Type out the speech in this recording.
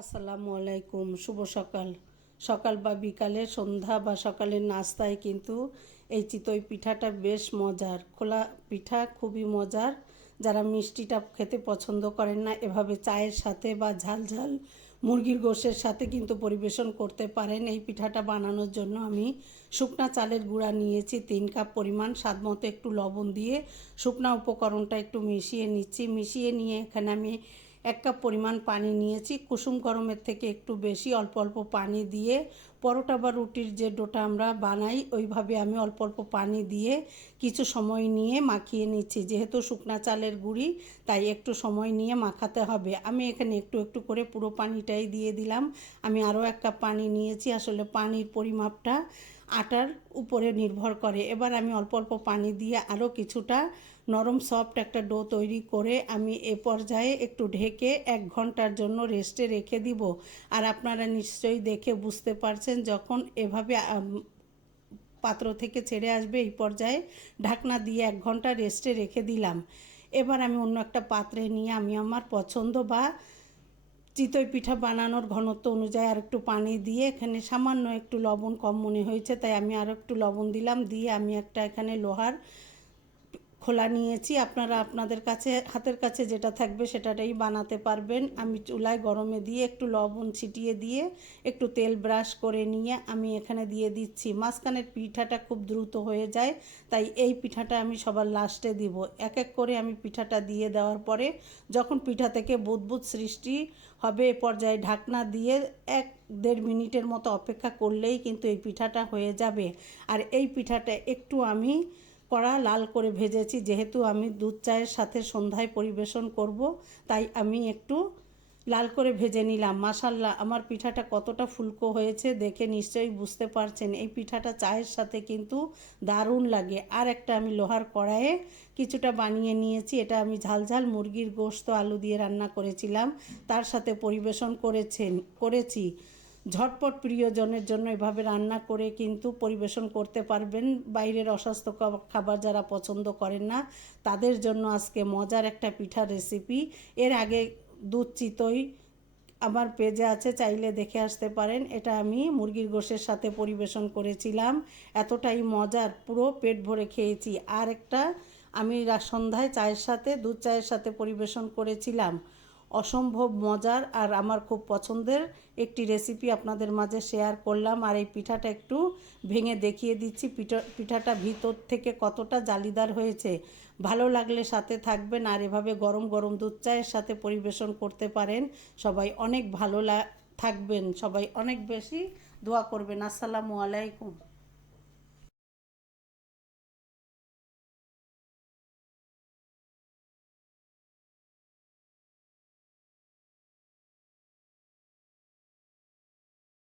আসসালামু আলাইকুম। শুভ সকাল। সকাল বা বিকালে, সন্ধ্যা বা সকালের নাস্তায় কিন্তু এই চিতই পিঠাটা বেশ মজার। খোলা পিঠা খুবই মজার। যারা মিষ্টিটা খেতে পছন্দ করেন না, এভাবে চায়ের সাথে বা ঝাল ঝাল মুরগির গোশের সাথে কিন্তু পরিবেশন করতে পারেন। এই পিঠাটা বানানোর জন্য আমি শুকনা চালের গুঁড়া নিয়েছি 3 কাপ পরিমাণ। স্বাদমতো একটু লবণ দিয়ে শুকনা উপকরণটা একটু মিশিয়ে নিচ্ছি। মিশিয়ে নিয়ে এখানে আমি 1 কাপ পরিমাণ পানি নিয়েছি। কুসুম গরমের থেকে একটু বেশি অল্প অল্প পানি দিয়ে পরোটা বা রুটির যে ডোটা আমরা বানাই ওইভাবে আমি অল্প অল্প পানি দিয়ে কিছু সময় নিয়ে মাখিয়ে নিচ্ছি। যেহেতু শুকনা চালের গুঁড়ি, তাই একটু সময় নিয়ে মাখাতে হবে। আমি এখানে একটু একটু করে পুরো পানিটাই দিয়ে দিলাম। আমি আরও 1 কাপ পানি নিয়েছি। আসলে পানির পরিমাপটা আটার উপরে নির্ভর করে। এবার আমি অল্প অল্প পানি দিয়ে আরও কিছুটা নরম সফট একটা ডো তৈরি করে আমি এ পর্যায়ে একটু ঢেকে 1 ঘন্টার জন্য রেস্টে রেখে দিব। আর আপনারা নিশ্চয়ই দেখে বুঝতে পারছেন, যখন এভাবে পাত্র থেকে ছেড়ে আসবে এই পর্যায়ে ঢাকনা দিয়ে 1 ঘন্টা রেস্টে রেখে দিলাম। এবার আমি অন্য একটা পাত্রে নিয়ে আমি আমার পছন্দ বা চিতই পিঠা বানানোর ঘনত্ব অনুযায়ী আর একটু পানি দিয়ে, এখানে সামান্য একটু লবণ কম মনে হয়েছে তাই আমি আর একটু লবণ দিলাম। দিয়ে আমি একটা এখানে লোহার খোলা নিয়েছি। আপনারা আপনাদের কাছে হাতের কাছে যেটা থাকবে সেটাটাই বানাতে পারবেন। আমি চুলায় গরমে দিয়ে একটু লবণ ছিটিয়ে দিয়ে একটু তেল ব্রাশ করে নিয়ে আমি এখানে দিয়ে দিচ্ছি। মাঝখানের পিঠাটা খুব দ্রুত হয়ে যায়, তাই এই পিঠাটা আমি সবার লাস্টে দিব। এক এক করে আমি পিঠাটা দিয়ে দেওয়ার পরে যখন পিঠা থেকে বুদবুদ সৃষ্টি হবে, এ পর্যায়ে ঢাকনা দিয়ে 1-1.5 মিনিটের মতো অপেক্ষা করলেই কিন্তু এই পিঠাটা হয়ে যাবে। আর এই পিঠাটা একটু আমি কড়া লাল করে ভেজেছি। যেহেতু আমি দুধ চায়ের সাথে সন্ধ্যায় পরিবেশন করব, তাই আমি একটু লাল করে ভেজে নিলাম। মাশাআল্লাহ, আমার পিঠাটা কতটা ফুলকো হয়েছে দেখে নিশ্চয়ই বুঝতে পারছেন। এই পিঠাটা চায়ের সাথে কিন্তু দারুণ লাগে। আর একটা আমি লোহার কড়াইয়ে কিছুটা বানিয়ে নিয়েছি। এটা আমি ঝালঝাল মুরগির গোশত আলু দিয়ে রান্না করেছিলাম, তার সাথে পরিবেশন করেছি। ঝটপট প্রিয়জনের জন্য এভাবে রান্না করে কিন্তু পরিবেশন করতে পারবেন। বাইরের অস্বাস্থ্যকর খাবার যারা পছন্দ করেন না, তাদের জন্য আজকে মজার একটা পিঠার রেসিপি। এর আগে দুধ চিতই আমার পেজে আছে, চাইলে দেখে আসতে পারেন। এটা আমি মুরগির গোশের সাথে পরিবেশন করেছিলাম। এতটাই মজার, পুরো পেট ভরে খেয়েছি। আর একটা আমি সন্ধ্যায় চায়ের সাথে, দুধ চায়ের সাথে পরিবেশন করেছিলাম। অসম্ভব মজার আর আমার খুব পছন্দের একটি রেসিপি আপনাদের মাঝে শেয়ার করলাম। আর এই পিঠাটা একটু ভেঙে দেখিয়ে দিচ্ছি পিঠাটা ভিতর থেকে কতটা জালিদার হয়েছে। ভালো লাগলে সাথে থাকবেন আর এভাবে গরম গরম দুধ চায়ের সাথে পরিবেশন করতে পারেন। সবাই অনেক ভালো থাকবেন, সবাই অনেক বেশি দোয়া করবেন। আসসালামু আলাইকুম।